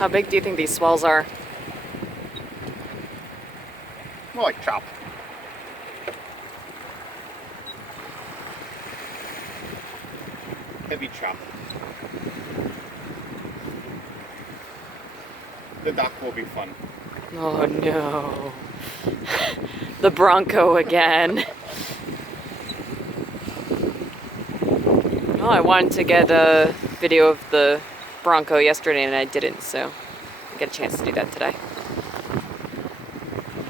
How big do you think these swells are? More like chop. Heavy chop. The dock will be fun. Oh no. The Bronco again. Well, I wanted to get a video of the Bronco yesterday and I didn't, so I get a chance to do that today.